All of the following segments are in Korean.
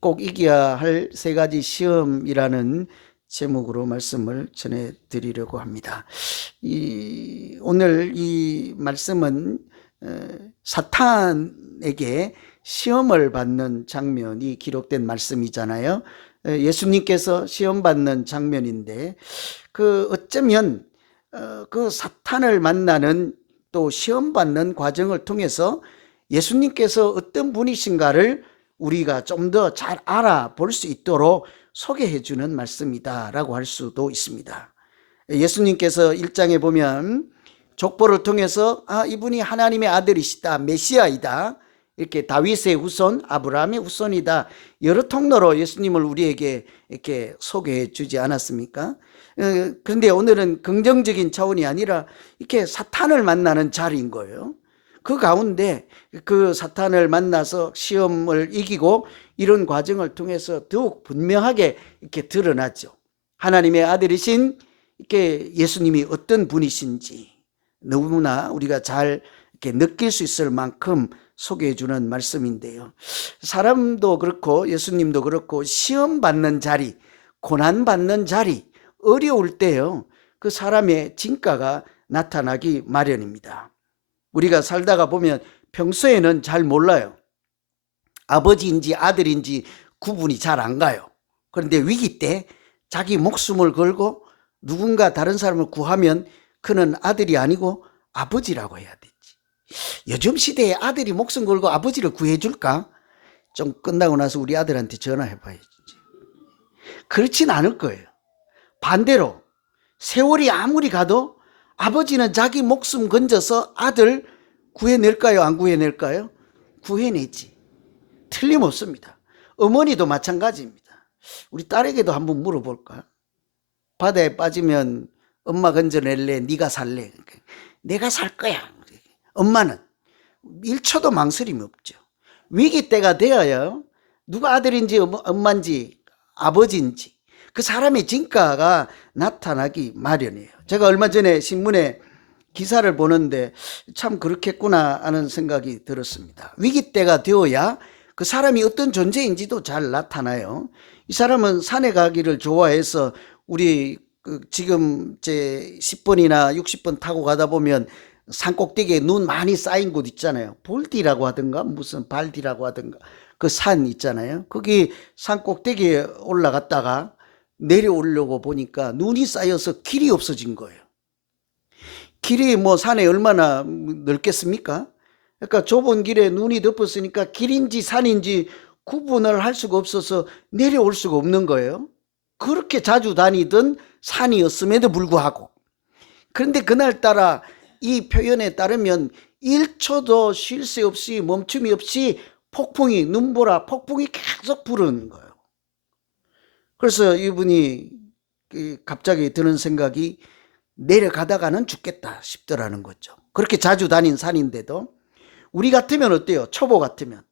꼭 이겨야 할 세 가지 시험이라는 제목으로 말씀을 전해드리려고 합니다. 오늘 이 말씀은 사탄에게 시험을 받는 장면이 기록된 말씀이잖아요. 예수님께서 시험 받는 장면인데, 어쩌면 그 사탄을 만나는 또 시험 받는 과정을 통해서 예수님께서 어떤 분이신가를 우리가 좀 더 잘 알아볼 수 있도록 소개해 주는 말씀이다라고 할 수도 있습니다. 예수님께서 1장에 보면 족보를 통해서 이분이 하나님의 아들이시다, 메시아이다, 이렇게 다윗의 후손, 아브라함의 후손이다, 여러 통로로 예수님을 우리에게 이렇게 소개해 주지 않았습니까? 그런데 오늘은 긍정적인 차원이 아니라 이렇게 사탄을 만나는 자리인 거예요. 그 가운데 그 사탄을 만나서 시험을 이기고 이런 과정을 통해서 더욱 분명하게 이렇게 드러나죠. 하나님의 아들이신 이렇게 예수님이 어떤 분이신지 너무나 우리가 잘 이렇게 느낄 수 있을 만큼 소개해 주는 말씀인데요. 사람도 그렇고 예수님도 그렇고 시험 받는 자리, 고난 받는 자리, 어려울 때요, 그 사람의 진가가 나타나기 마련입니다. 우리가 살다가 보면 평소에는 잘 몰라요. 아버지인지 아들인지 구분이 잘 안 가요. 그런데 위기 때 자기 목숨을 걸고 누군가 다른 사람을 구하면 그는 아들이 아니고 아버지라고 해야 되지. 요즘 시대에 아들이 목숨 걸고 아버지를 구해줄까? 좀 끝나고 나서 우리 아들한테 전화해봐야지. 그렇진 않을 거예요. 반대로 세월이 아무리 가도 아버지는 자기 목숨 건져서 아들 구해낼까요? 안 구해낼까요? 구해내지. 틀림없습니다. 어머니도 마찬가지입니다. 우리 딸에게도 한번 물어볼까? 바다에 빠지면 엄마 건져낼래? 네가 살래? 내가 살 거야. 엄마는 1초도 망설임이 없죠. 위기 때가 되어야 누가 아들인지 엄마인지 아버지인지 그 사람의 진가가 나타나기 마련이에요. 제가 얼마 전에 신문에 기사를 보는데 참 그렇겠구나 하는 생각이 들었습니다. 위기 때가 되어야 그 사람이 어떤 존재인지도 잘 나타나요. 이 사람은 산에 가기를 좋아해서 우리 지금 제 10번이나 60번 타고 가다 보면 산 꼭대기에 눈 많이 쌓인 곳 있잖아요. 볼디라고 하든가 무슨 발디라고 하든가 그 산 있잖아요. 거기 산 꼭대기에 올라갔다가 내려오려고 보니까 눈이 쌓여서 길이 없어진 거예요. 길이 뭐 산에 얼마나 넓겠습니까? 그러니까 좁은 길에 눈이 덮었으니까 길인지 산인지 구분을 할 수가 없어서 내려올 수가 없는 거예요. 그렇게 자주 다니던 산이었음에도 불구하고. 그런데 그날따라 이 표현에 따르면 1초도 쉴 새 없이 멈춤이 없이 폭풍이, 눈보라 폭풍이 계속 부르는 거예요. 그래서 이분이 갑자기 드는 생각이 내려가다가는 죽겠다 싶더라는 거죠. 그렇게 자주 다닌 산인데도 우리 같으면 어때요? 초보 같으면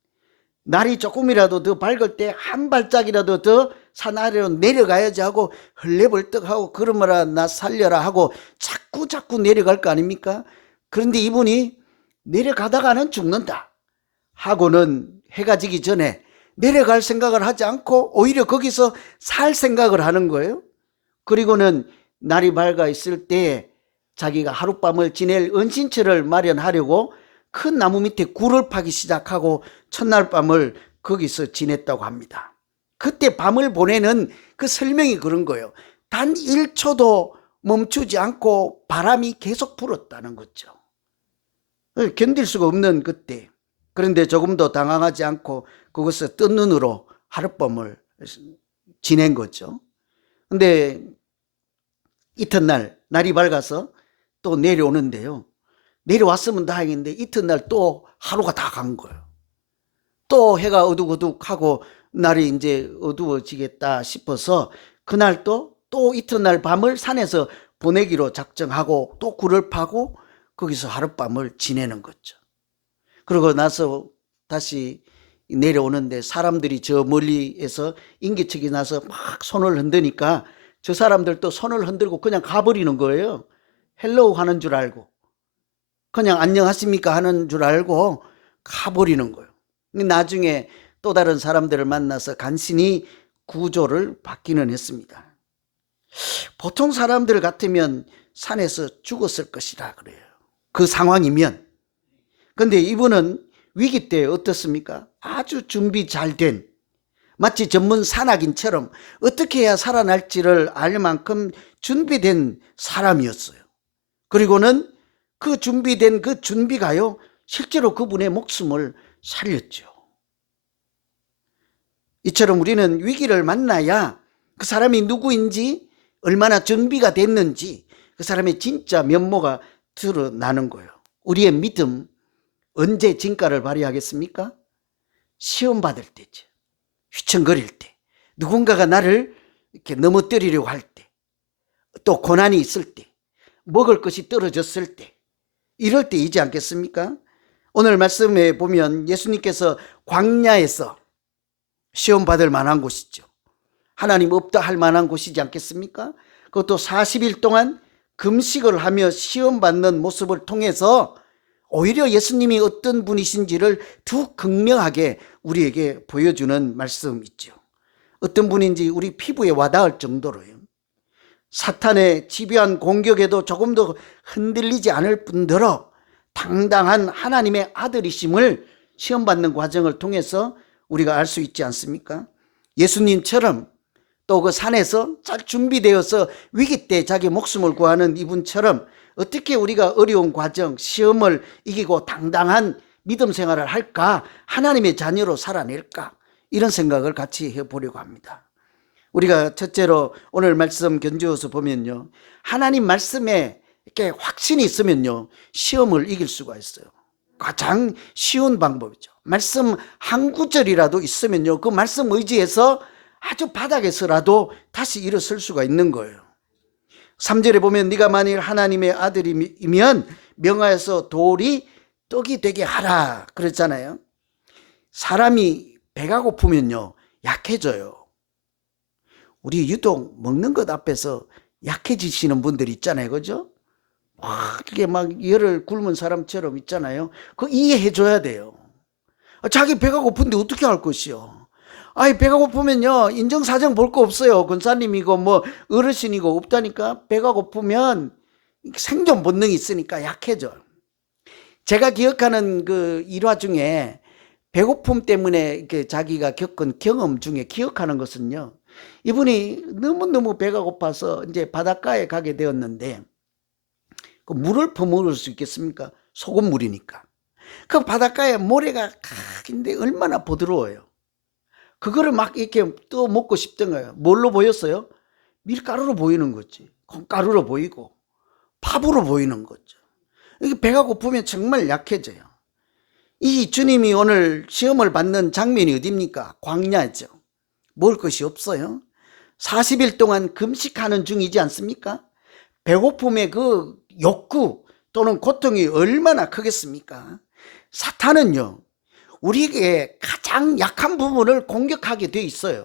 날이 조금이라도 더 밝을 때 한 발짝이라도 더 산 아래로 내려가야지 하고 헐레벌떡하고 그러므라 나 살려라 하고 자꾸 내려갈 거 아닙니까? 그런데 이분이 내려가다가는 죽는다 하고는 해가 지기 전에 내려갈 생각을 하지 않고 오히려 거기서 살 생각을 하는 거예요. 그리고는 날이 밝아 있을 때 자기가 하룻밤을 지낼 은신처를 마련하려고 큰 나무 밑에 굴을 파기 시작하고 첫날 밤을 거기서 지냈다고 합니다. 그때 밤을 보내는 그 설명이 그런 거예요. 단 1초도 멈추지 않고 바람이 계속 불었다는 거죠. 견딜 수가 없는 그때. 그런데 조금도 당황하지 않고 그것을 뜬 눈으로 하룻밤을 지낸 거죠. 근데 이튿날 날이 밝아서 또 내려오는데요. 내려왔으면 다행인데 이튿날 또 하루가 다 간 거예요. 또 해가 어둑어둑하고 날이 이제 어두워지겠다 싶어서 그날 또 이튿날 밤을 산에서 보내기로 작정하고 또 굴을 파고 거기서 하룻밤을 지내는 거죠. 그러고 나서 다시 내려오는데 사람들이 저 멀리에서 인기척이 나서 막 손을 흔드니까 저 사람들도 손을 흔들고 그냥 가버리는 거예요. 헬로우 하는 줄 알고 그냥 안녕하십니까 하는 줄 알고 가버리는 거예요. 나중에 또 다른 사람들을 만나서 간신히 구조를 받기는 했습니다. 보통 사람들 같으면 산에서 죽었을 것이라 그래요. 그 상황이면. 근데 이분은 위기 때 어떻습니까? 아주 준비 잘 된, 마치 전문 산악인처럼 어떻게 해야 살아날지를 알 만큼 준비된 사람이었어요. 그리고는 그 준비된 그 준비가요, 실제로 그분의 목숨을 살렸죠. 이처럼 우리는 위기를 만나야 그 사람이 누구인지, 얼마나 준비가 됐는지 그 사람의 진짜 면모가 드러나는 거예요. 우리의 믿음 언제 진가를 발휘하겠습니까? 시험 받을 때죠. 휘청거릴 때, 누군가가 나를 이렇게 넘어뜨리려고 할 때, 또 고난이 있을 때, 먹을 것이 떨어졌을 때, 이럴 때이지 않겠습니까? 오늘 말씀에 보면 예수님께서 광야에서 시험 받을 만한 곳이죠. 하나님 없다 할 만한 곳이지 않겠습니까? 그것도 40일 동안 금식을 하며 시험 받는 모습을 통해서 오히려 예수님이 어떤 분이신지를 더 극명하게 우리에게 보여주는 말씀이죠. 어떤 분인지 우리 피부에 와닿을 정도로요. 사탄의 집요한 공격에도 조금 더 흔들리지 않을 뿐더러 당당한 하나님의 아들이심을 시험받는 과정을 통해서 우리가 알 수 있지 않습니까? 예수님처럼 또 그 산에서 잘 준비되어서 위기 때 자기 목숨을 구하는 이분처럼 어떻게 우리가 어려운 과정, 시험을 이기고 당당한 믿음 생활을 할까? 하나님의 자녀로 살아낼까? 이런 생각을 같이 해보려고 합니다. 우리가 첫째로 오늘 말씀 견주어서 보면요, 하나님 말씀에 이렇게 확신이 있으면요, 시험을 이길 수가 있어요. 가장 쉬운 방법이죠. 말씀 한 구절이라도 있으면요, 그 말씀 의지해서 아주 바닥에서라도 다시 일어설 수가 있는 거예요. 3절에 보면 네가 만일 하나님의 아들이면 명하여서 돌이 떡이 되게 하라 그랬잖아요. 사람이 배가 고프면요, 약해져요. 우리 유독 먹는 것 앞에서 약해지시는 분들 있잖아요. 그죠? 그게 막 열을 굶은 사람처럼 있잖아요. 그거 이해해 줘야 돼요. 자기 배가 고픈데 어떻게 할 것이요? 아이, 배가 고프면요, 인정사정 볼 거 없어요. 권사님이고 뭐 어르신이고 없다니까. 배가 고프면 생존 본능이 있으니까 약해져. 제가 기억하는 그 일화 중에 배고픔 때문에 이렇게 자기가 겪은 경험 중에 기억하는 것은요, 이분이 너무너무 배가 고파서 이제 바닷가에 가게 되었는데, 그 물을 퍼먹을 수 있겠습니까? 소금물이니까. 그 바닷가에 모래가 각인데 얼마나 부드러워요. 그거를 막 이렇게 또 먹고 싶던 거예요. 뭘로 보였어요? 밀가루로 보이는 거지. 콩가루로 보이고 팝으로 보이는 거죠. 이게 배가 고프면 정말 약해져요. 이 주님이 오늘 시험을 받는 장면이 어디입니까? 광야죠. 먹을 것이 없어요. 40일 동안 금식하는 중이지 않습니까? 배고픔의 그 욕구 또는 고통이 얼마나 크겠습니까? 사탄은요, 우리에게 가장 약한 부분을 공격하게 돼 있어요.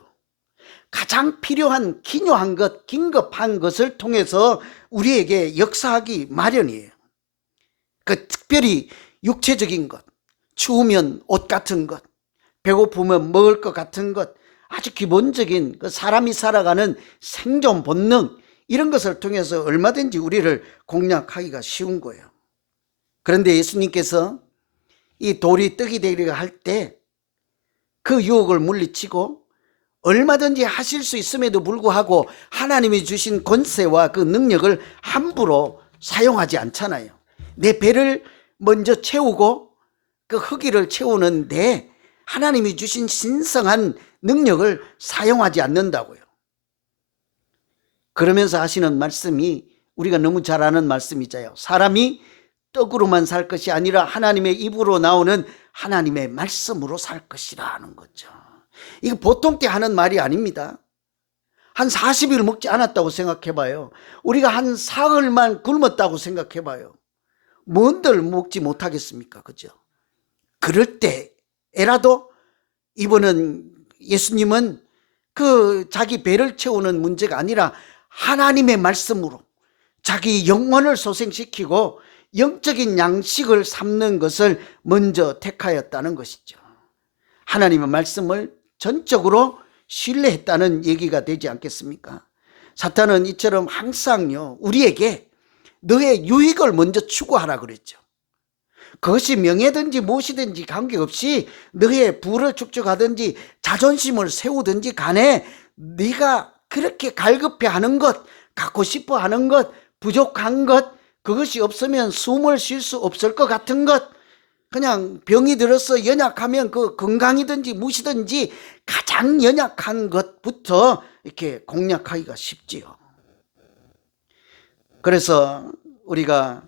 가장 필요한 기묘한 것, 긴급한 것을 통해서 우리에게 역사하기 마련이에요. 그 특별히 육체적인 것, 추우면 옷 같은 것, 배고프면 먹을 것 같은 것, 아주 기본적인 그 사람이 살아가는 생존 본능, 이런 것을 통해서 얼마든지 우리를 공략하기가 쉬운 거예요. 그런데 예수님께서 이 돌이 떡이 되리라 할 때 그 유혹을 물리치고 얼마든지 하실 수 있음에도 불구하고 하나님이 주신 권세와 그 능력을 함부로 사용하지 않잖아요. 내 배를 먼저 채우고 그 허기를 채우는데 하나님이 주신 신성한 능력을 사용하지 않는다고요. 그러면서 하시는 말씀이 우리가 너무 잘 아는 말씀이잖아요. 사람이 떡으로만 살 것이 아니라 하나님의 입으로 나오는 하나님의 말씀으로 살 것이라 하는 거죠. 이거 보통 때 하는 말이 아닙니다. 한 40일 먹지 않았다고 생각해봐요. 우리가 한 사흘만 굶었다고 생각해봐요. 뭔들 먹지 못하겠습니까? 그죠? 그럴 때에라도 이번은 예수님은 그 자기 배를 채우는 문제가 아니라 하나님의 말씀으로 자기 영혼을 소생시키고 영적인 양식을 삼는 것을 먼저 택하였다는 것이죠. 하나님의 말씀을 전적으로 신뢰했다는 얘기가 되지 않겠습니까? 사탄은 이처럼 항상요, 우리에게 너의 유익을 먼저 추구하라 그랬죠. 그것이 명예든지 무엇이든지 관계없이 너의 부를 축적하든지 자존심을 세우든지 간에 네가 그렇게 갈급해하는 것, 갖고 싶어하는 것, 부족한 것, 그것이 없으면 숨을 쉴 수 없을 것 같은 것, 그냥 병이 들어서 연약하면 그 건강이든지 무엇이든지 가장 연약한 것부터 이렇게 공략하기가 쉽지요. 그래서 우리가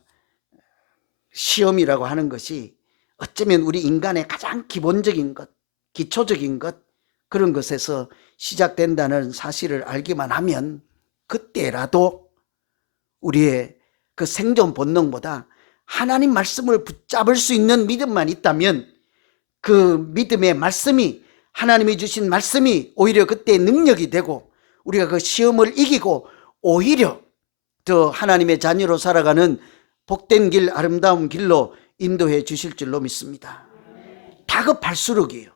시험이라고 하는 것이 어쩌면 우리 인간의 가장 기본적인 것, 기초적인 것, 그런 것에서 시작된다는 사실을 알기만 하면 그때라도 우리의 그 생존 본능보다 하나님 말씀을 붙잡을 수 있는 믿음만 있다면 그 믿음의 말씀이, 하나님이 주신 말씀이 오히려 그때 능력이 되고 우리가 그 시험을 이기고 오히려 더 하나님의 자녀로 살아가는 복된 길, 아름다운 길로 인도해 주실 줄로 믿습니다. 다급할수록이에요.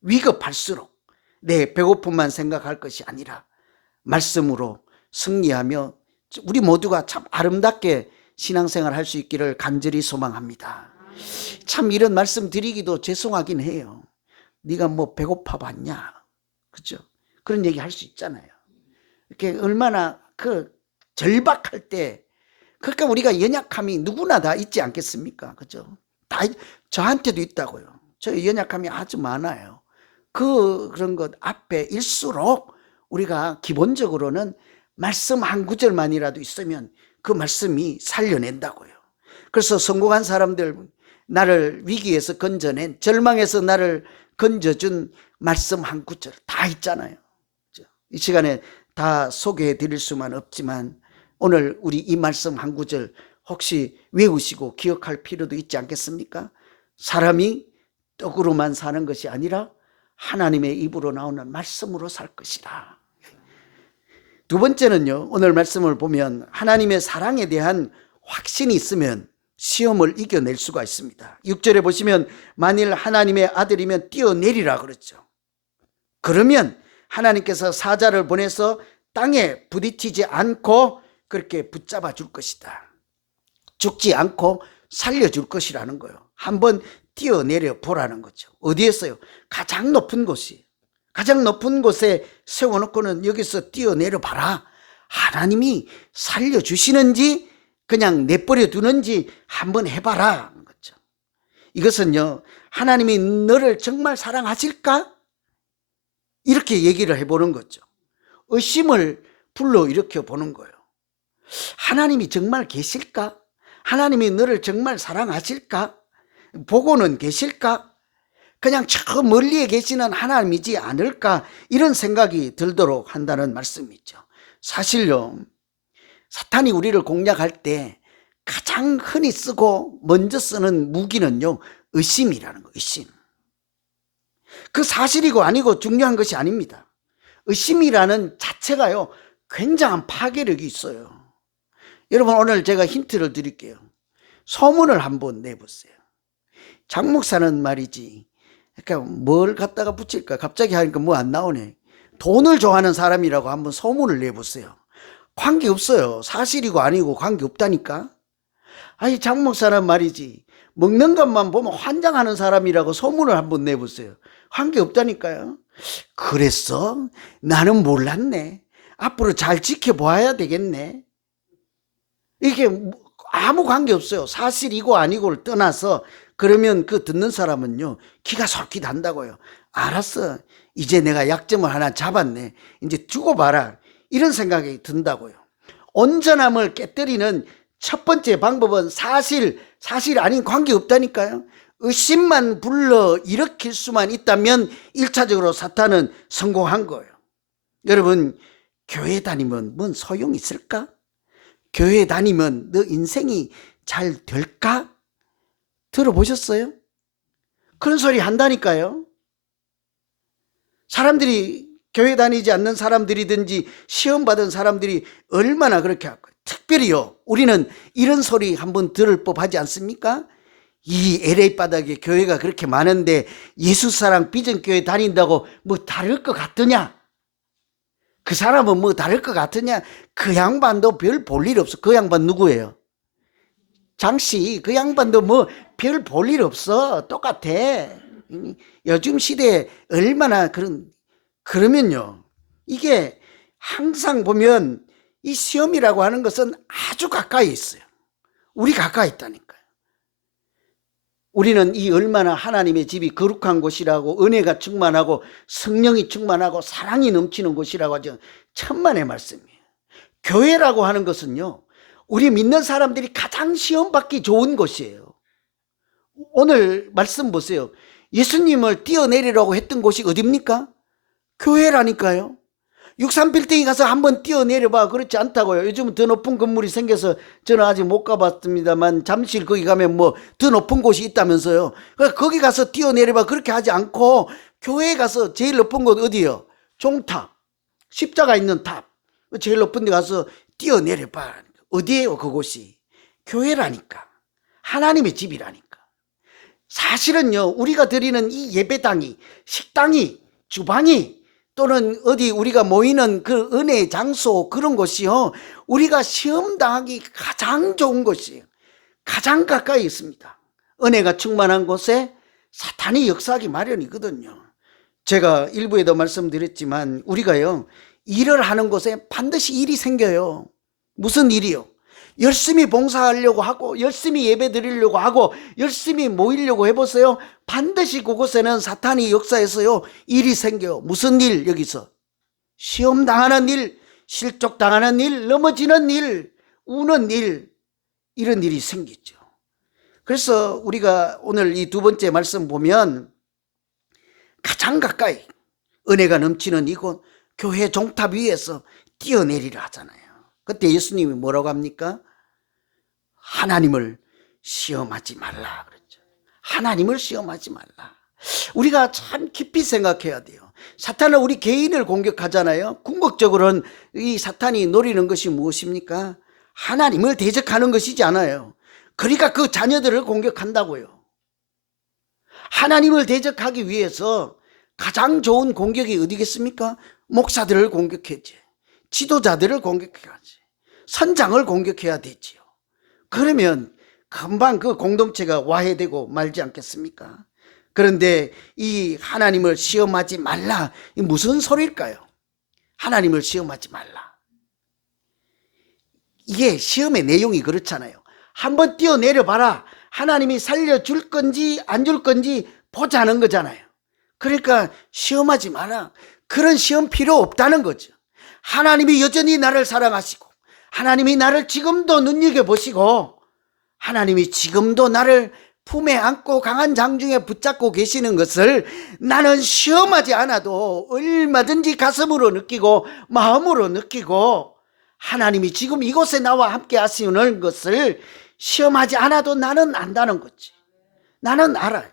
위급할수록 내 배고픔만 생각할 것이 아니라 말씀으로 승리하며 우리 모두가 참 아름답게 신앙생활 할 수 있기를 간절히 소망합니다. 참 이런 말씀 드리기도 죄송하긴 해요. 네가 뭐 배고파 봤냐, 그죠? 그런 얘기 할 수 있잖아요. 이렇게 얼마나 그 절박할 때, 그러니까 우리가 연약함이 누구나 다 있지 않겠습니까? 그죠? 다 저한테도 있다고요. 저 연약함이 아주 많아요. 그런 것 앞에 일수록 우리가 기본적으로는 말씀 한 구절만이라도 있으면 그 말씀이 살려낸다고요. 그래서 성공한 사람들, 나를 위기에서 건져낸, 절망에서 나를 건져준 말씀 한 구절 다 있잖아요. 이 시간에 다 소개해 드릴 수만 없지만 오늘 우리 이 말씀 한 구절 혹시 외우시고 기억할 필요도 있지 않겠습니까? 사람이 떡으로만 사는 것이 아니라 하나님의 입으로 나오는 말씀으로 살 것이다. 두 번째는요, 오늘 말씀을 보면 하나님의 사랑에 대한 확신이 있으면 시험을 이겨낼 수가 있습니다. 6절에 보시면 만일 하나님의 아들이면 뛰어내리라 그랬죠. 그러면 하나님께서 사자를 보내서 땅에 부딪히지 않고 그렇게 붙잡아 줄 것이다. 죽지 않고 살려줄 것이라는 거예요. 한번 뛰어내려 보라는 거죠. 어디에서요? 가장 높은 곳이, 가장 높은 곳에 세워놓고는 여기서 뛰어내려 봐라. 하나님이 살려주시는지 그냥 내버려 두는지 한번 해봐라. 거죠. 이것은요, 하나님이 너를 정말 사랑하실까? 이렇게 얘기를 해보는 거죠. 의심을 불러일으켜 보는 거예요. 하나님이 정말 계실까? 하나님이 너를 정말 사랑하실까? 보고는 계실까? 그냥 저 멀리에 계시는 하나님이지 않을까? 이런 생각이 들도록 한다는 말씀이죠. 사실요, 사탄이 우리를 공략할 때 가장 흔히 쓰고 먼저 쓰는 무기는요, 의심이라는 거예요. 의심. 그 사실이고 아니고 중요한 것이 아닙니다. 의심이라는 자체가요, 굉장한 파괴력이 있어요. 여러분, 오늘 제가 힌트를 드릴게요. 소문을 한번 내보세요. 장 목사는 말이지, 그러니까 뭘 갖다가 붙일까? 갑자기 하니까 뭐 안 나오네. 돈을 좋아하는 사람이라고 한번 소문을 내보세요. 관계없어요. 사실이고 아니고 관계없다니까. 아니, 장 목사는 말이지, 먹는 것만 보면 환장하는 사람이라고 소문을 한번 내보세요. 관계없다니까요. 그랬어? 나는 몰랐네. 앞으로 잘 지켜봐야 되겠네. 이게 아무 관계없어요. 사실이고 아니고를 떠나서. 그러면 그 듣는 사람은요, 기가 솔깃한다고요. 알았어, 이제 내가 약점을 하나 잡았네, 이제 두고 봐라, 이런 생각이 든다고요. 온전함을 깨뜨리는 첫 번째 방법은 사실 아닌 관계없다니까요. 의심만 불러 일으킬 수만 있다면 1차적으로 사탄은 성공한 거예요. 여러분, 교회 다니면 뭔 소용이 있을까? 교회 다니면 너 인생이 잘 될까? 들어보셨어요? 그런 소리 한다니까요. 사람들이, 교회 다니지 않는 사람들이든지 시험 받은 사람들이 얼마나 그렇게 하고, 특별히요, 우리는 이런 소리 한번 들을 법하지 않습니까? 이 LA 바닥에 교회가 그렇게 많은데 예수사랑 비전교회 다닌다고 뭐 다를 것 같으냐? 그 사람은 뭐 다를 것 같으냐? 그 양반도 별 볼 일 없어. 그 양반 누구예요? 장씨. 그 양반도 뭐 별 볼 일 없어. 똑같아. 요즘 시대에 얼마나 그러면요. 이게 항상 보면 이 시험이라고 하는 것은 아주 가까이 있어요. 우리 가까이 있다니까요. 우리는 이 얼마나 하나님의 집이 거룩한 곳이라고, 은혜가 충만하고 성령이 충만하고 사랑이 넘치는 곳이라고 하죠. 천만의 말씀이에요. 교회라고 하는 것은요, 우리 믿는 사람들이 가장 시험받기 좋은 곳이에요. 오늘 말씀 보세요. 예수님을 뛰어내리라고 했던 곳이 어딥니까? 교회라니까요. 63빌딩에 가서 한번 뛰어내려봐. 그렇지 않다고요. 요즘은 더 높은 건물이 생겨서 저는 아직 못 가봤습니다만 잠실 거기 가면 뭐 더 높은 곳이 있다면서요. 그러니까 거기 가서 뛰어내려봐. 그렇게 하지 않고 교회에 가서 제일 높은 곳 어디요? 종탑. 십자가 있는 탑. 제일 높은 데 가서 뛰어내려봐. 어디예요 그곳이? 교회라니까. 하나님의 집이라니까. 사실은요, 우리가 드리는 이 예배당이, 식당이, 주방이, 또는 어디 우리가 모이는 그 은혜의 장소, 그런 곳이요, 우리가 시험당하기 가장 좋은 곳이에요. 가장 가까이 있습니다. 은혜가 충만한 곳에 사탄이 역사하기 마련이거든요. 제가 일부에도 말씀드렸지만 우리가요, 일을 하는 곳에 반드시 일이 생겨요. 무슨 일이요? 열심히 봉사하려고 하고 열심히 예배 드리려고 하고 열심히 모이려고 해보세요. 반드시 그곳에는 사탄이 역사해서요, 일이 생겨요. 무슨 일? 여기서 시험 당하는 일, 실족 당하는 일, 넘어지는 일, 우는 일, 이런 일이 생기죠. 그래서 우리가 오늘 이 두 번째 말씀 보면 가장 가까이 은혜가 넘치는 이곳 교회 종탑 위에서 뛰어내리라 하잖아요. 그때 예수님이 뭐라고 합니까? 하나님을 시험하지 말라 그랬죠. 하나님을 시험하지 말라. 우리가 참 깊이 생각해야 돼요. 사탄은 우리 개인을 공격하잖아요. 궁극적으로는 이 사탄이 노리는 것이 무엇입니까? 하나님을 대적하는 것이지 않아요. 그러니까 그 자녀들을 공격한다고요. 하나님을 대적하기 위해서 가장 좋은 공격이 어디겠습니까? 목사들을 공격해야지. 지도자들을 공격해야지. 선장을 공격해야 되지요. 그러면 금방 그 공동체가 와해되고 말지 않겠습니까? 그런데 이 하나님을 시험하지 말라, 이 무슨 소리일까요? 하나님을 시험하지 말라. 이게 시험의 내용이 그렇잖아요. 한번 뛰어내려 봐라. 하나님이 살려줄 건지 안 줄 건지 보자는 거잖아요. 그러니까 시험하지 마라. 그런 시험 필요 없다는 거죠. 하나님이 여전히 나를 사랑하시고 하나님이 나를 지금도 눈여겨보시고 하나님이 지금도 나를 품에 안고 강한 장중에 붙잡고 계시는 것을 나는 시험하지 않아도 얼마든지 가슴으로 느끼고 마음으로 느끼고 하나님이 지금 이곳에 나와 함께 하시는 것을 시험하지 않아도 나는 안다는 거지. 나는 알아요.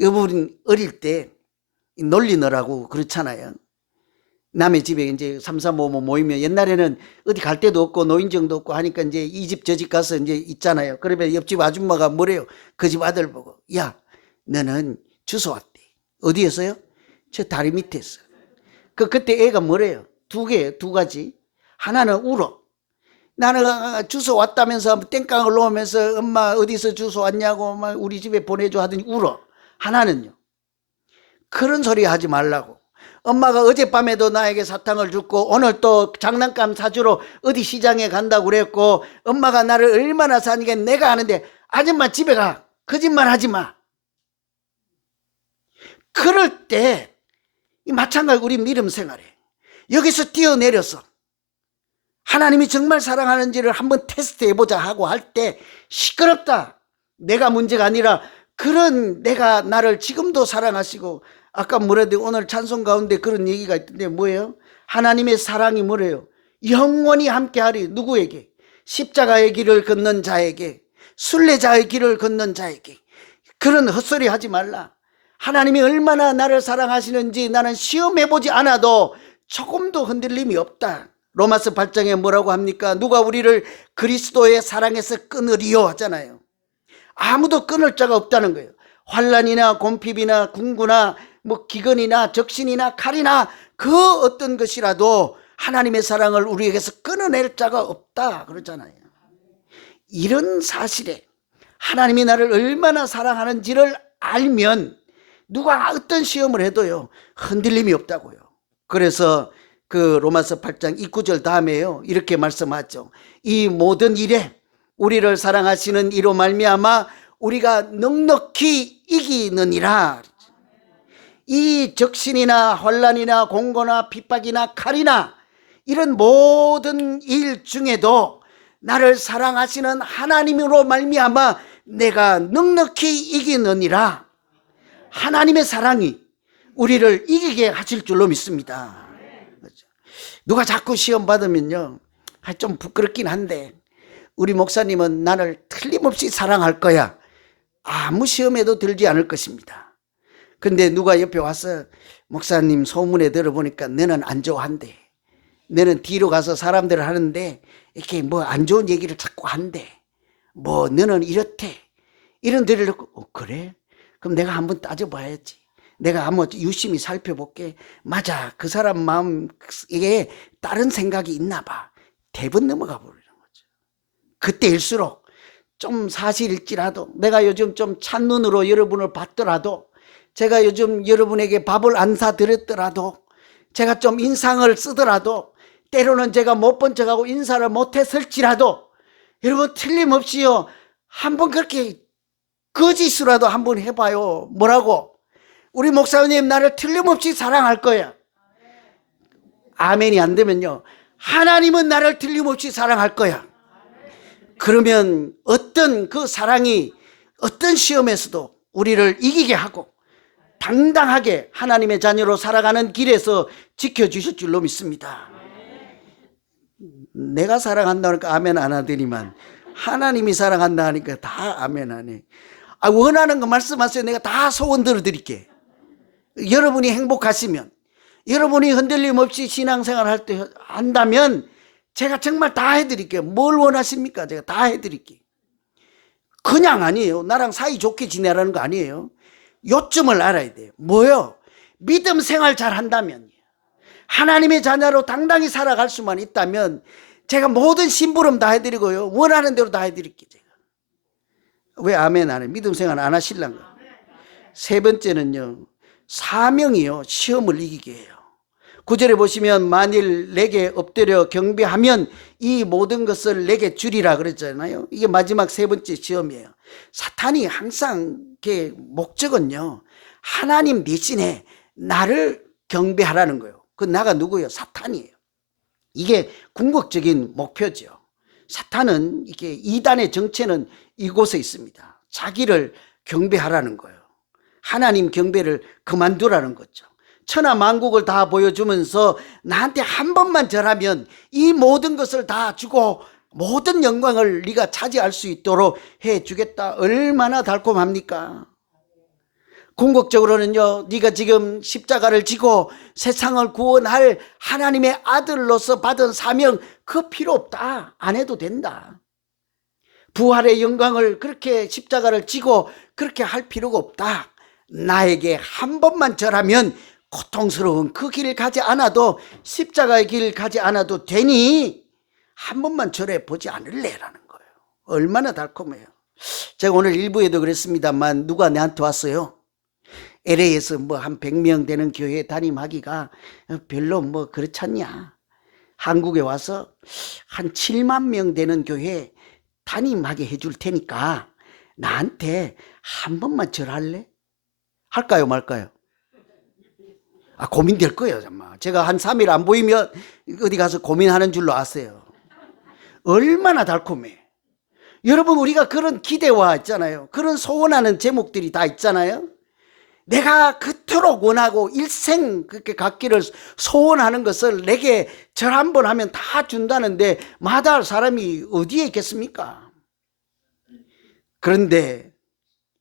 여러분 어릴 때 놀리느라고 그렇잖아요. 남의 집에 이제 3, 4, 5 모이면 옛날에는 어디 갈 데도 없고 노인정도 없고 하니까 이제 이 집 저 집 가서 이제 있잖아요. 그러면 옆집 아줌마가 뭐래요? 그 집 아들 보고, 야, 너는 주소 왔대. 어디에서요? 저 다리 밑에서. 그때 애가 뭐래요? 두 가지. 하나는 울어. 나는 주소 왔다면서 땡깡을 놓으면서 엄마 어디서 주소 왔냐고 막 우리 집에 보내줘 하더니 울어. 하나는요, 그런 소리 하지 말라고. 엄마가 어젯밤에도 나에게 사탕을 줬고 오늘 또 장난감 사주러 어디 시장에 간다고 그랬고 엄마가 나를 얼마나 사니까 내가 아는데 아줌마 집에 가. 거짓말 하지 마. 그럴 때 마찬가지 우리 믿음 생활에 여기서 뛰어내려서 하나님이 정말 사랑하는지를 한번 테스트해보자 하고 할 때 시끄럽다. 내가 문제가 아니라 그런 내가 나를 지금도 사랑하시고 아까 뭐래도 오늘 찬송 가운데 그런 얘기가 있던데 뭐예요? 하나님의 사랑이 뭐래요? 영원히 함께하리. 누구에게? 십자가의 길을 걷는 자에게, 순례자의 길을 걷는 자에게. 그런 헛소리 하지 말라. 하나님이 얼마나 나를 사랑하시는지 나는 시험해보지 않아도 조금도 흔들림이 없다. 로마서 8장에 뭐라고 합니까? 누가 우리를 그리스도의 사랑에서 끊으리요 하잖아요. 아무도 끊을 자가 없다는 거예요. 환난이나 곰핍이나 궁구나 뭐 기근이나 적신이나 칼이나 그 어떤 것이라도 하나님의 사랑을 우리에게서 끊어낼 자가 없다 그러잖아요. 이런 사실에 하나님이 나를 얼마나 사랑하는지를 알면 누가 어떤 시험을 해도요 흔들림이 없다고요. 그래서 그 로마서 8장 2-9절 다음에요 이렇게 말씀하죠. 이 모든 일에 우리를 사랑하시는 이로 말미암아 우리가 넉넉히 이기느니라. 이 적신이나 환난이나 공고나 핍박이나 칼이나 이런 모든 일 중에도 나를 사랑하시는 하나님으로 말미암아 내가 넉넉히 이기느니라. 하나님의 사랑이 우리를 이기게 하실 줄로 믿습니다. 누가 자꾸 시험 받으면요 좀 부끄럽긴 한데 우리 목사님은 나를 틀림없이 사랑할 거야. 아무 시험에도 들지 않을 것입니다. 근데 누가 옆에 와서 목사님 소문에 들어보니까 너는 안 좋아한대. 너는 뒤로 가서 사람들 하는데 이렇게 뭐 안 좋은 얘기를 자꾸 한대. 뭐 너는 이렇대. 이런 데를 듣고 그래? 그럼 내가 한번 따져봐야지. 내가 한번 유심히 살펴볼게. 맞아. 그 사람 마음 이게 다른 생각이 있나 봐. 대번 넘어가 버리는 거죠. 그때일수록 좀 사실일지라도 내가 요즘 좀 찬눈으로 여러분을 봤더라도 제가 요즘 여러분에게 밥을 안 사드렸더라도 제가 좀 인상을 쓰더라도 때로는 제가 못 본 척하고 인사를 못했을지라도 여러분 틀림없이요 한번 그렇게 거짓으로라도 한번 해봐요. 뭐라고? 우리 목사님 나를 틀림없이 사랑할 거야. 아멘이 안 되면요 하나님은 나를 틀림없이 사랑할 거야. 그러면 어떤 그 사랑이 어떤 시험에서도 우리를 이기게 하고 당당하게 하나님의 자녀로 살아가는 길에서 지켜주실 줄로 믿습니다. 내가 사랑한다니까 아멘 안 하더니만 하나님이 사랑한다 하니까 다 아멘 하네. 원하는 거 말씀하세요. 내가 다 소원 들어드릴게. 여러분이 행복하시면 여러분이 흔들림 없이 신앙생활 할 때 한다면 제가 정말 다 해드릴게요. 뭘 원하십니까? 제가 다 해드릴게요. 그냥 아니에요. 나랑 사이좋게 지내라는 거 아니에요. 요점을 알아야 돼요. 뭐요? 믿음 생활 잘 한다면 하나님의 자녀로 당당히 살아갈 수만 있다면 제가 모든 심부름 다 해드리고요 원하는 대로 다 해드릴게요. 제가. 왜 아멘 안 해? 믿음 생활 안 하실란가? 세 번째는요 사명이요 시험을 이기게 해요. 9절에 보시면 만일 내게 엎드려 경배하면 이 모든 것을 내게 주리라 그랬잖아요. 이게 마지막 세 번째 시험이에요. 사탄이 항상 그 목적은요 하나님 대신에 나를 경배하라는 거예요. 그 나가 누구예요? 사탄이에요. 이게 궁극적인 목표죠. 사탄은 이게 이단의 정체는 이곳에 있습니다. 자기를 경배하라는 거예요. 하나님 경배를 그만두라는 거죠. 천하 만국을 다 보여주면서 나한테 한 번만 절하면 이 모든 것을 다 주고 모든 영광을 네가 차지할 수 있도록 해주겠다. 얼마나 달콤합니까? 궁극적으로는요 네가 지금 십자가를 지고 세상을 구원할 하나님의 아들로서 받은 사명 그 필요 없다. 안 해도 된다. 부활의 영광을 그렇게 십자가를 지고 그렇게 할 필요가 없다. 나에게 한 번만 절하면 고통스러운 그 길을 가지 않아도 십자가의 길을 가지 않아도 되니 한 번만 절해 보지 않을래라는 거예요. 얼마나 달콤해요. 제가 오늘 일부에도 그랬습니다만 누가 내한테 왔어요. LA에서 뭐 한 100명 되는 교회 담임하기가 별로 뭐 그렇잖냐. 한국에 와서 한 7만 명 되는 교회 담임하게 해줄 테니까 나한테 한 번만 절할래? 할까요 말까요? 고민될 거예요. 정말. 제가 한 3일 안 보이면 어디 가서 고민하는 줄로 아세요. 얼마나 달콤해. 여러분 우리가 그런 기대와 있잖아요. 그런 소원하는 제목들이 다 있잖아요. 내가 그토록 원하고 일생 그렇게 갖기를 소원하는 것을 내게 절 한 번 하면 다 준다는데 마다할 사람이 어디에 있겠습니까? 그런데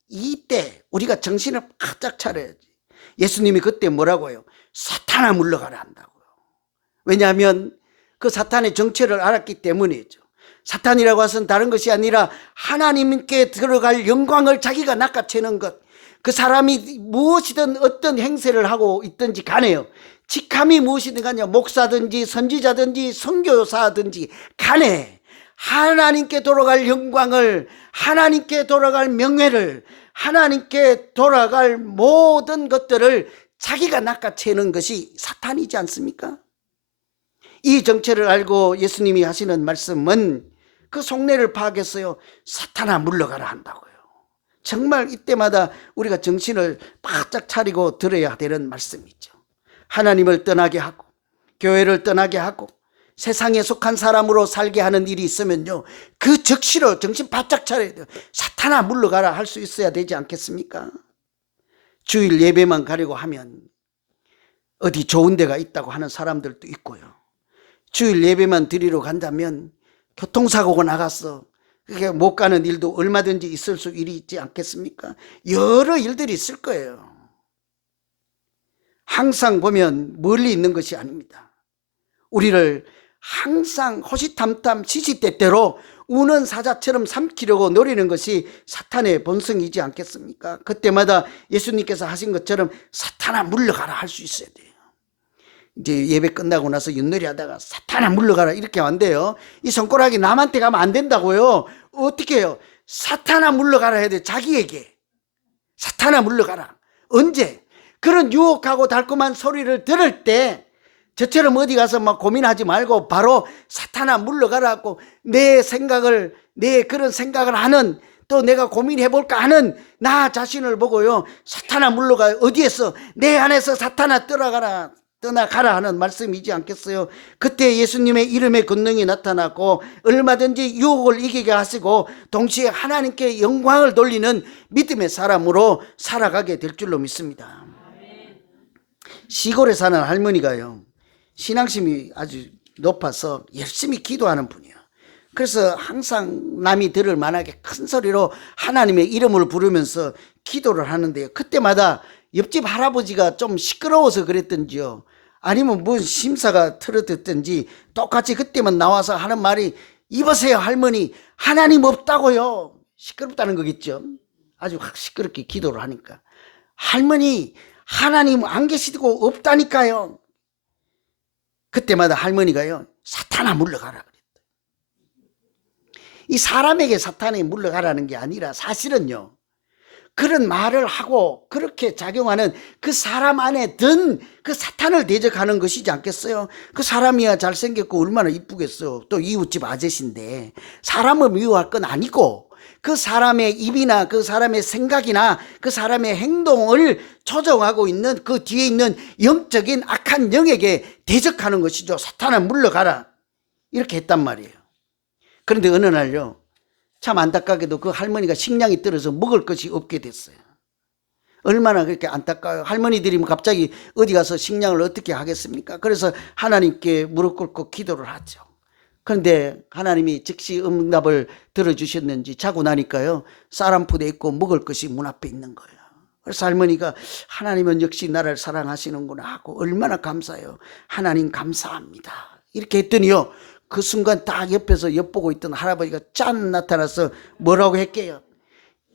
이때 우리가 정신을 바짝 차려야지. 예수님이 그때 뭐라고 해요? 사탄아 물러가라 한다고요. 왜냐하면 그 사탄의 정체를 알았기 때문이죠. 사탄이라고 해서는 다른 것이 아니라 하나님께 들어갈 영광을 자기가 낚아채는 것. 그 사람이 무엇이든 어떤 행세를 하고 있든지 간에요. 직함이 무엇이든 간에 목사든지 선지자든지 선교사든지 간에 하나님께 돌아갈 영광을, 하나님께 돌아갈 명예를, 하나님께 돌아갈 모든 것들을 자기가 낚아채는 것이 사탄이지 않습니까? 이 정체를 알고 예수님이 하시는 말씀은 그 속내를 파악했어요. 사탄아 물러가라 한다고요. 정말 이때마다 우리가 정신을 바짝 차리고 들어야 되는 말씀이죠. 하나님을 떠나게 하고 교회를 떠나게 하고 세상에 속한 사람으로 살게 하는 일이 있으면요, 그 즉시로 정신 바짝 차려야 돼요. 사탄아 물러가라 할 수 있어야 되지 않겠습니까? 주일 예배만 가려고 하면 어디 좋은 데가 있다고 하는 사람들도 있고요, 주일 예배만 드리러 간다면 교통사고가 나갔어, 그게 못 가는 일도 얼마든지 있을 수 일이 있지 않겠습니까? 여러 일들이 있을 거예요. 항상 보면 멀리 있는 것이 아닙니다. 우리를 항상 호시탐탐 시시때때로 우는 사자처럼 삼키려고 노리는 것이 사탄의 본성이지 않겠습니까? 그때마다 예수님께서 하신 것처럼 사탄아 물러가라 할 수 있어야 돼요. 이제 예배 끝나고 나서 윷놀이 하다가 사탄아 물러가라 이렇게 하면 안 돼요. 이 손가락이 남한테 가면 안 된다고요. 어떻게 해요? 사탄아 물러가라 해야 돼. 자기에게 사탄아 물러가라. 언제? 그런 유혹하고 달콤한 소리를 들을 때 저처럼 어디 가서 막 고민하지 말고 바로 사탄아 물러가라고 내 생각을, 내 그런 생각을 하는, 또 내가 고민해볼까 하는 나 자신을 보고요, 사탄아 물러가. 어디에서? 내 안에서 사탄아 떠나가라 하는 말씀이지 않겠어요? 그때 예수님의 이름의 권능이 나타났고 얼마든지 유혹을 이기게 하시고 동시에 하나님께 영광을 돌리는 믿음의 사람으로 살아가게 될 줄로 믿습니다. 시골에 사는 할머니가요, 신앙심이 아주 높아서 열심히 기도하는 분이에요. 그래서 항상 남이 들을 만하게 큰 소리로 하나님의 이름을 부르면서 기도를 하는데요, 그때마다 옆집 할아버지가 좀 시끄러워서 그랬던지요, 아니면 무슨 심사가 틀어졌든지 똑같이 그때만 나와서 하는 말이, 이보세요 할머니, 하나님 없다고요. 시끄럽다는 거겠죠. 아주 확 시끄럽게 기도를 하니까, 할머니 하나님 안 계시고 없다니까요. 그때마다 할머니가요, 사탄아 물러가라 그랬다. 이 사람에게 사탄이 물러가라는 게 아니라 사실은요, 그런 말을 하고 그렇게 작용하는 그 사람 안에 든 그 사탄을 대적하는 것이지 않겠어요? 그 사람이야 잘생겼고 얼마나 이쁘겠어. 또 이웃집 아저씨인데 사람을 미워할 건 아니고 그 사람의 입이나 그 사람의 생각이나 그 사람의 행동을 조정하고 있는 그 뒤에 있는 영적인 악한 영에게 대적하는 것이죠. 사탄아 물러가라 이렇게 했단 말이에요. 그런데 어느 날요, 참 안타깝게도 그 할머니가 식량이 떨어져 먹을 것이 없게 됐어요. 얼마나 그렇게 안타까워요. 할머니들이 갑자기 어디 가서 식량을 어떻게 하겠습니까? 그래서 하나님께 무릎 꿇고 기도를 하죠. 그런데 하나님이 즉시 응답을 들어주셨는지 자고 나니까요, 쌀한푸대 있고 먹을 것이 문 앞에 있는 거예요. 그래서 할머니가 하나님은 역시 나를 사랑하시는구나 하고 얼마나 감사해요. 하나님 감사합니다 이렇게 했더니요, 그 순간 딱 옆에서 엿보고 있던 할아버지가 짠 나타나서 뭐라고 했게요?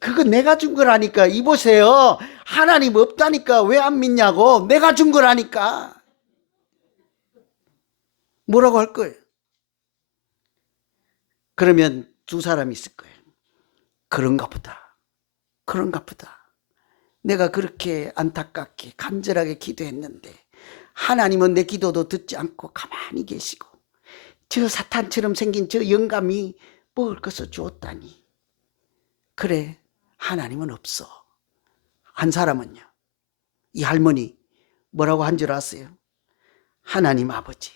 그거 내가 준 거라니까. 이보세요, 하나님 없다니까 왜 안 믿냐고. 내가 준 거라니까. 뭐라고 할 거예요? 그러면 두 사람이 있을 거예요. 그런가 보다. 내가 그렇게 안타깝게 간절하게 기도했는데 하나님은 내 기도도 듣지 않고 가만히 계시고 저 사탄처럼 생긴 저 영감이 먹을 것을 주었다니. 그래, 하나님은 없어. 한 사람은요, 이 할머니 뭐라고 한 줄 아세요? 하나님 아버지,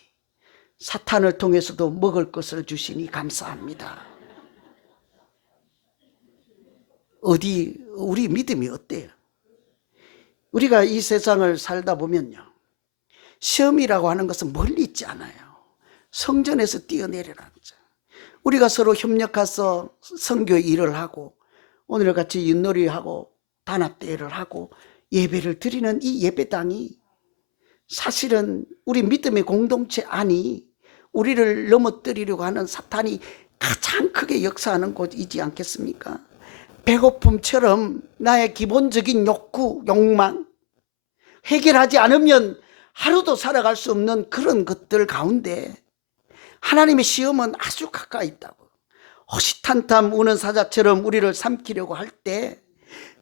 사탄을 통해서도 먹을 것을 주시니 감사합니다. 어디 우리 믿음이 어때요? 우리가 이 세상을 살다 보면요, 시험이라고 하는 것은 멀리 있지 않아요. 성전에서 뛰어내리라는 거죠. 우리가 서로 협력해서 선교 일을 하고 오늘 같이 윷놀이하고 단합대회를 하고 예배를 드리는 이 예배당이 사실은 우리 믿음의 공동체 안이 우리를 넘어뜨리려고 하는 사탄이 가장 가장 크게 역사하는 곳이지 않겠습니까? 배고픔처럼 나의 기본적인 욕구, 욕망, 해결하지 않으면 하루도 살아갈 수 없는 그런 것들 가운데 하나님의 시험은 아주 가까이 있다고. 호시탄탐 우는 사자처럼 우리를 삼키려고 할 때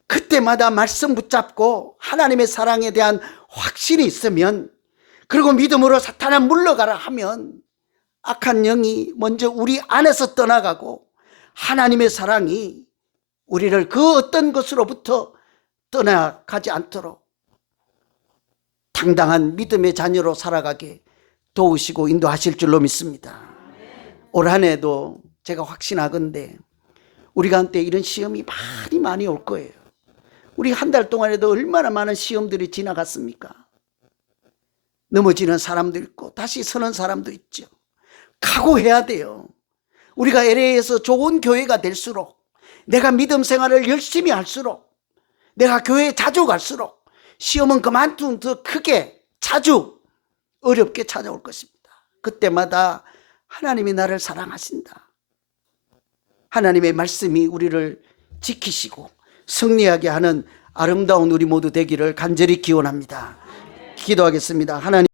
그때마다 말씀 붙잡고 하나님의 사랑에 대한 확신이 있으면, 그리고 믿음으로 사탄아 물러가라 하면 악한 영이 먼저 우리 안에서 떠나가고 하나님의 사랑이 우리를 그 어떤 것으로부터 떠나가지 않도록 당당한 믿음의 자녀로 살아가게 도우시고 인도하실 줄로 믿습니다. 올 한 해도 제가 확신하건대 우리 가운데 이런 시험이 많이 올 거예요. 우리 한 달 동안에도 얼마나 많은 시험들이 지나갔습니까? 넘어지는 사람도 있고 다시 서는 사람도 있죠. 각오해야 돼요. 우리가 LA에서 좋은 교회가 될수록, 내가 믿음 생활을 열심히 할수록, 내가 교회에 자주 갈수록 시험은 그만큼 더 크게 자주 어렵게 찾아올 것입니다. 그때마다 하나님이 나를 사랑하신다, 하나님의 말씀이 우리를 지키시고 승리하게 하는 아름다운 우리 모두 되기를 간절히 기원합니다. 기도하겠습니다. 하나님